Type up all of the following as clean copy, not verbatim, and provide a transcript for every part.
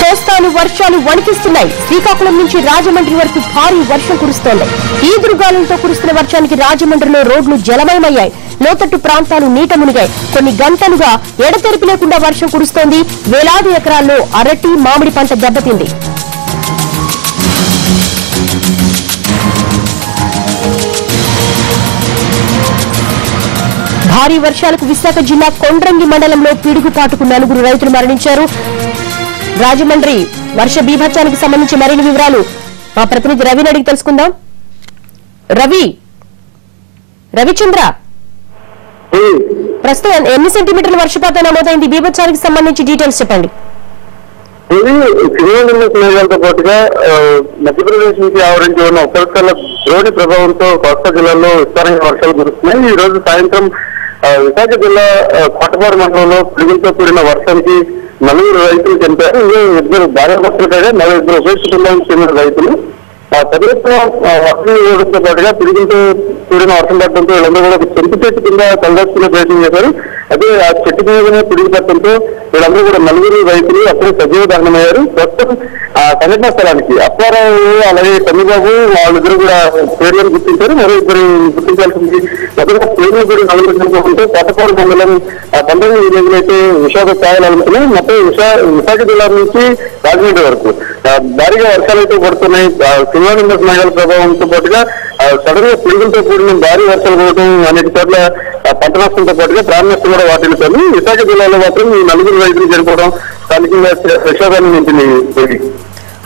కోస్తాలు వర్షాలు వణికిస్తున్నాయి. శ్రీకాకుళం నుంచి రాజమండ్రి వరకు భారీ వర్షం కురుస్తోంది. ఈదురుగాలులతో కురుస్తున్న వర్షానికి రాజమండ్రిలో రోడ్లు జలమయమయ్యాయి. లోతట్టు ప్రాంతాలు నీట మునిగాయి. కొన్ని గంటలుగా ఎడతెరిపి లేకుండా వర్షం కురుస్తోంది. వేలాది ఎకరాల్లో అరటి, మామిడి పంట దెబ్బతింది. భారీ వర్షాలకు విశాఖ జిల్లా కొండ్రంగి మండలంలో పిడుగుపాటుకు 4 రైతులు మరణించారు. రాజమండ్రి వర్ష బీభత్సానికి సంబంధించి మరిన్ని వివరాలు మా ప్రతినిధి రవిని అడిగి తెలుసుకుందాం. రవిచంద్ర, ప్రస్తుతం ఎన్ని సెంటీమీటర్ల వర్షపాతం నమోదైంది? బీభత్సానికి సంబంధించి డీటెయిల్స్ చెప్పండి. మేఘాలతో పాటుగా మధ్యప్రదేశ్ నుంచి ఆవరించి ఉన్న ఉపరితల ద్రోణి ప్రభావంతో కోస్తా జిల్లాలో విస్తారంగా వర్షాలు కురుస్తున్నాయి. ఈ రోజు సాయంత్రం విశాఖ జిల్లా కోటపాడు మండలంలో పిడుగులతో కూడిన వర్షానికి 4 రైతులు చనిపోయారు. 2 భార్యాభర్తలు కాగా 2 ఉభయ కుటుంబానికి చెందిన రైతులు తదితర వర్షం ఇవ్వడంతో పాటుగా పిడుగులతో కూడిన వర్షం పడడంతో వీళ్ళందరూ కూడా చెంపు చెట్టు కింద తలదాచుకునే ప్రయత్నం చేశారు. అదే ఆ చెట్టు మీదనే పిడుగు పడటంతో వీళ్ళందరూ కూడా 4 రైతులు అప్పుడే సజీవ దహనమయ్యారు. ప్రస్తుతం ఆ సంఘటనా స్థలానికి అప్పారావు అలాగే తమ్మిబాబు వాళ్ళిద్దరు కూడా పేర్లను గుర్తించారు. మరో 2 గుర్తించాల్సింది. మొదటిగా పేర్లు కూడా 4 చనిపోతుంటే కోటపాడు మండలం 19 విలేజ్లు అయితే విశాఖ స్థాయిలో అనుకున్నాయి. మొత్తం విశాఖ జిల్లా నుంచి రాజమండ్రి వరకు భారీగా వర్షాలు అయితే పడుతున్నాయి. శివానంద మేఘాల ప్రభావంతో పాటుగా సడన్ గా పిడుగులతో కూడిన భారీ వర్షాలు పడటం అనేక చోట్ల పంట నష్టంతో పాటుగా ప్రాణ నష్టం కూడా వాటిల్లుతుంది. విశాఖ జిల్లాలో మాత్రం ఈ 4 రైతులు చనిపోవడం స్థానికంగా విషాదాన్ని నింపింది.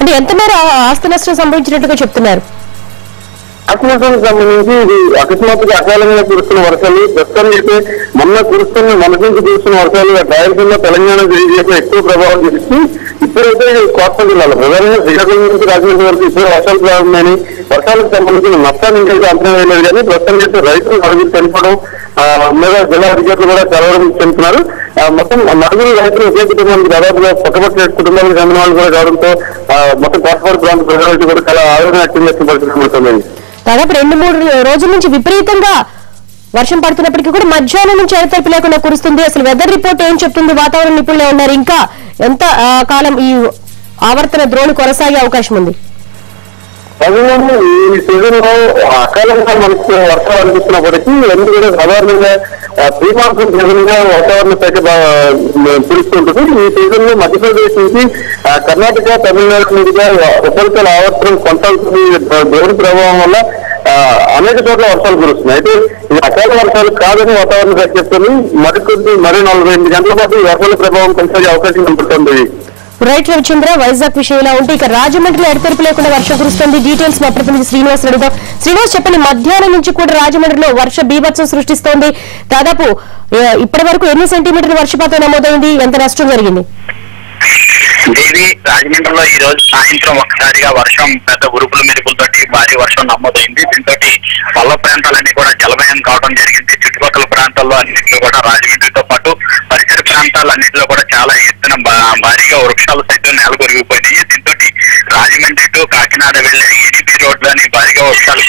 అంటే ఎంత మేర ఆస్తి నష్టం సంభవించినట్టుగా చెప్తున్నారు? ఆస్తి నష్టానికి సంబంధించి ఇది అకస్మాత్తుగా అకాలంగా కురుస్తున్న వర్షాలు, ప్రస్తుతానికి అయితే మొన్న నుంచి కురుస్తున్న వర్షాలు రాయలసీమ, తెలంగాణ జిల్లాలో ఎక్కువ ప్రభావం చూపిస్తూ ఇప్పుడైతే కోస్తా జిల్లాలో ప్రధానంగా శ్రీకాకుళం నుంచి రాజమండ్రి వరకు ఇప్పుడు వర్షాలు ప్రారంభమని వర్షాలకు సంబంధించిన నష్టాన్ని ఇంకా అంచనా వేయలేదు. కానీ ప్రస్తుతానికి అయితే రైతులు అడుగులు చనిపోవడం మీద జిల్లా అధికారులు కూడా కలవడం చెందుతున్నారు. మొత్తం 4 రైతులు ఒకే కుటుంబానికి దాదాపుగా పక్కపక్క కుటుంబాలకు చెందిన వాళ్ళు కూడా కావడంతో మొత్తం కోటపాడు ప్రాంత ప్రజలకు కూడా చాలా ఆవేదన వ్యక్తం చేసిన పరిస్థితి ఉంటుంది. దాదాపు 2-3 రోజుల నుంచి విపరీతంగా వర్షం పడుతున్నప్పటికీ కూడా మధ్యాహ్నం నుంచి ఎడతెరిపి లేకుండా కురుస్తుంది. అసలు వెదర్ రిపోర్ట్ ఏం చెప్తుంది? వాతావరణ నిపుణులే ఉన్నారు. ఇంకా ఎంత కాలం ఈ ఆవర్తన ద్రోణి కొనసాగే అవకాశం ఉంది? ఈ సీజన్ లో అకాలంగా మనకు వర్షాలు అనిపిస్తున్నప్పటికీ ఎందుకంటే సాధారణంగా ప్రీ మాన్సూన్ సీజన్ గా వాతావరణ శాఖ కురుస్తుంటుంది. ఈ సీజన్ లో మధ్యప్రదేశ్ నుంచి కర్ణాటక, తమిళనాడు మీదుగా ఉపరితల ఆవర్తనం కొనసాగుతుంది. ద్రోణి ప్రభావం వల్ల అనేక చోట్ల వర్షాలు కురుస్తున్నాయి. అయితే ఈ అకాల వర్షాలు కాదని వాతావరణ శాఖ చెప్తుంది. మరీ 48 గంటల పాటు వర్షాల ప్రభావం కొనసాగే అవకాశం కనపడుతుంది. రైట్ రవిచంద్ర, వైజాగ్ విషయంలో ఉంటే ఇక రాజమండ్రిలో ఎడతెరిపి లేకుండా వర్షం కురుస్తుంది. డీటెయిల్స్ మా ప్రతినిధి శ్రీనివాస్ అడుగుతాం. శ్రీనివాస్, చెప్పండి, మధ్యాహ్నం నుంచి కూడా రాజమండ్రిలో వర్ష బీభత్సం సృష్టిస్తోంది. దాదాపు ఇప్పటి వరకు ఎన్ని సెంటీమీటర్ల వర్షపాతం నమోదైంది? ఎంత నష్టం జరిగింది? దేవి, రాజమండ్రిలో ఈ రోజు సాయంత్రం ఒక్కసారిగా వర్షం పెద్ద ఉరుపులు మెరుపులతోటి భారీ వర్షం నమోదైంది. దీంతో పల్ల ప్రాంతాలన్నీ కూడా జలమయం కావడం జరిగింది. చుట్టుపక్కల ప్రాంతాల్లో అన్నింటిలో కూడా రాజమండ్రితో పాటు పరిసర ప్రాంతాలన్నింటిలో కూడా చాలా ఎత్తున భారీగా వృక్షాలు సైతం నేలకొరిగిపోయినాయి. దీంతో రాజమండ్రి టు కాకినాడ వెళ్లే EDP రోడ్లోని భారీగా వృక్షాలు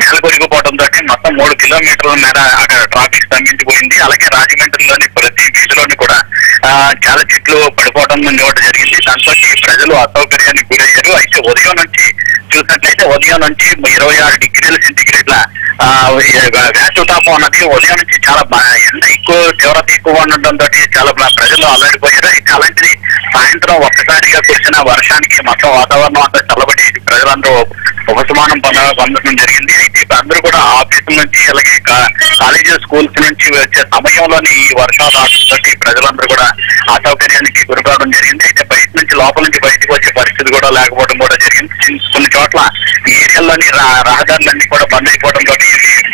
నేలకొరిగిపోవడంతో మొత్తం 3 కిలోమీటర్ల మేర అక్కడ ట్రాఫిక్ స్తంభించిపోయింది. అలాగే రాజమండ్రిలోని ప్రతి వీధిలోని కూడా చాలా చెట్లు పడిపోవడం చోట జరిగింది. దాంతో ప్రజలు అసౌకర్యానికి గురయ్యారు. అయితే ఉదయం నుంచి చూసినట్లయితే ఉదయం నుంచి 26 డిగ్రీల సెంటీగ్రేడ్ల వేసవితాపం ఉన్నది. ఉదయం నుంచి చాలా ఎండ తీవ్రత ఎక్కువ ఉండటంతో చాలా ప్రజలు అలడిపోయారు. అయితే అలాంటిది సాయంత్రం ఒక్కసారిగా కురిసిన వర్షానికి మొత్తం వాతావరణం అంతా చల్లబడి ప్రజలందరూ ఉపశమనం పొందడం జరిగింది. అయితే అందరూ కూడా ఆఫీసుల నుంచి అలాగే కాలేజీ స్కూల్స్ నుంచి వచ్చే సమయంలోని ఈ వర్షాలు రావడంతో ప్రజలందరూ కూడా అసౌకర్యానికి గురికావడం జరిగింది. అయితే బయట నుంచి లోపల నుంచి బయటకు వచ్చే పరిస్థితి కూడా లేకపోవడం కూడా జరిగింది. కొన్ని చోట్ల ఏరియాల్లోని రహదారులన్నీ కూడా బంద్ అయిపోవడంతో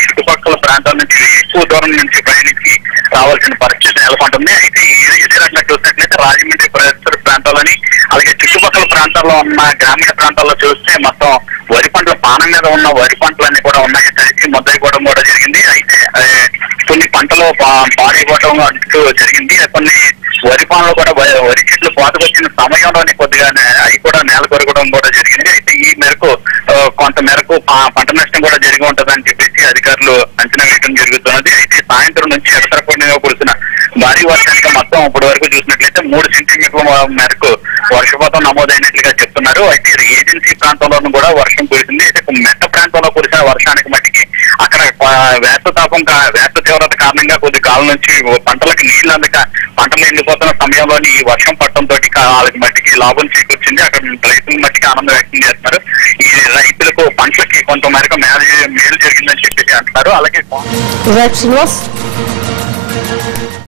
చుట్టుపక్కల ప్రాంతాల నుంచి ఎక్కువ దూరం నుంచి ప్రయాణించి రావాల్సిన పరిస్థితి నెలకొంటుంది. అయితే ఇదే రకంగా చూసినట్లయితే రాజమండ్రి పరిసర ప్రాంతాలని అలాగే చుట్టుపక్కల ప్రాంతాల్లో ఉన్న గ్రామీణ ప్రాంతాల్లో చూస్తే మొత్తం వరి పంటల పానం మీద ఉన్న వరి పంటలన్నీ కూడా ఉన్నాయి. తడిచి ముద్దయిపోవడం కూడా జరిగింది. అయితే కొన్ని పంటలు పాడైపోవడం అంటూ జరిగింది. కొన్ని వరి పనులు కూడా వరి చెట్లు పాతకొచ్చిన సమయంలోనే కొద్దిగా అవి కూడా నేల కొరగడం కూడా జరిగింది. అయితే ఈ మేరకు కొంత మేరకు పంట నష్టం కూడా జరిగి ఉంటుందని చెప్పేసి అధికారులు అంచనా వేయడం జరుగుతున్నది. అయితే సాయంత్రం నుంచి ఎడతెరపడిగా కురిసిన భారీ వర్షానికి మొత్తం ఇప్పటి వరకు చూసినట్లయితే 3 సెంటీమీటర్ల మేరకు వర్షపాతం నమోదైనట్లుగా చెప్తున్నారు. అయితే ఏజెన్సీ ప్రాంతంలోనూ కూడా వర్షం కురిసింది. అయితే మెట్ట ప్రాంతంలో కురిసిన వర్షానికి మట్టికి అక్కడ వేస తీవ్రత కారణంగా కొద్ది కాలం నుంచి పంటలకు నీళ్లు అందక పంటలు ఎండిపోతున్న సమయంలోని ఈ వర్షం పట్టడంతో వాళ్ళకి మట్టికి లాభం చేకూర్చింది. అక్కడ రైతుల మట్టికి ఆనందం వ్యక్తం చేస్తున్నారు. ఈ రైతులకు పంటలకి కొంత మేరకు మేలు జరిగిందని చెప్పేసి అంటున్నారు. అలాగే